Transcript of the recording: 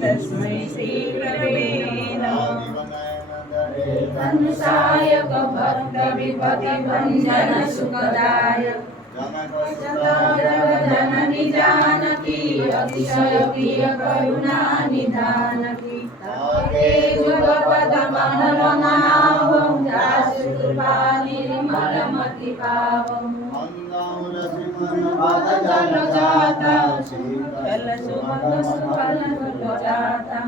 तस्मै श्रीगुरवे नमः। अनुसायक भक्त विपति भंजन सुखदायक जननी जानकी अतिशय प्रिय करुणा निधान की जुगपद कमल नाभं दासु कृपा निर्मल मति पावं जल जाता जल सुमत सुफल जाता।